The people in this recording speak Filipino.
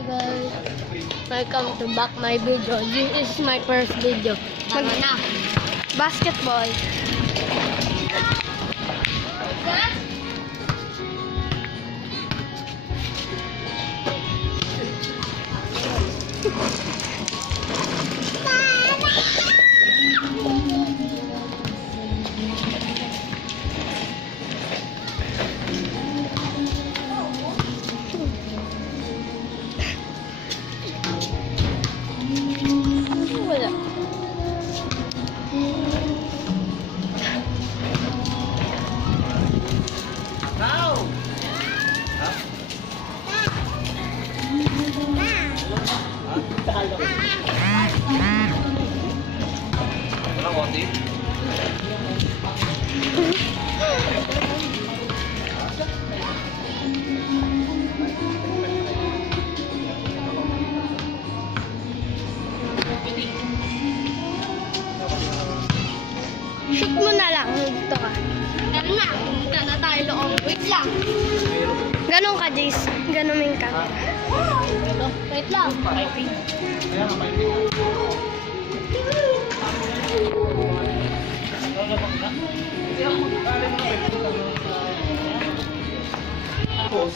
Hi guys, welcome to back my video. This is my first video. Basketball. Wala. Now! Ha? Talo. Walang konti? Shoot mo na lang. Dito ka. Ano na? Punta na tayo loob. Wait lang. Ganon ka, Jace. Ganumin ka. Wait lang. Piping. Kaya nga piping. Tapos,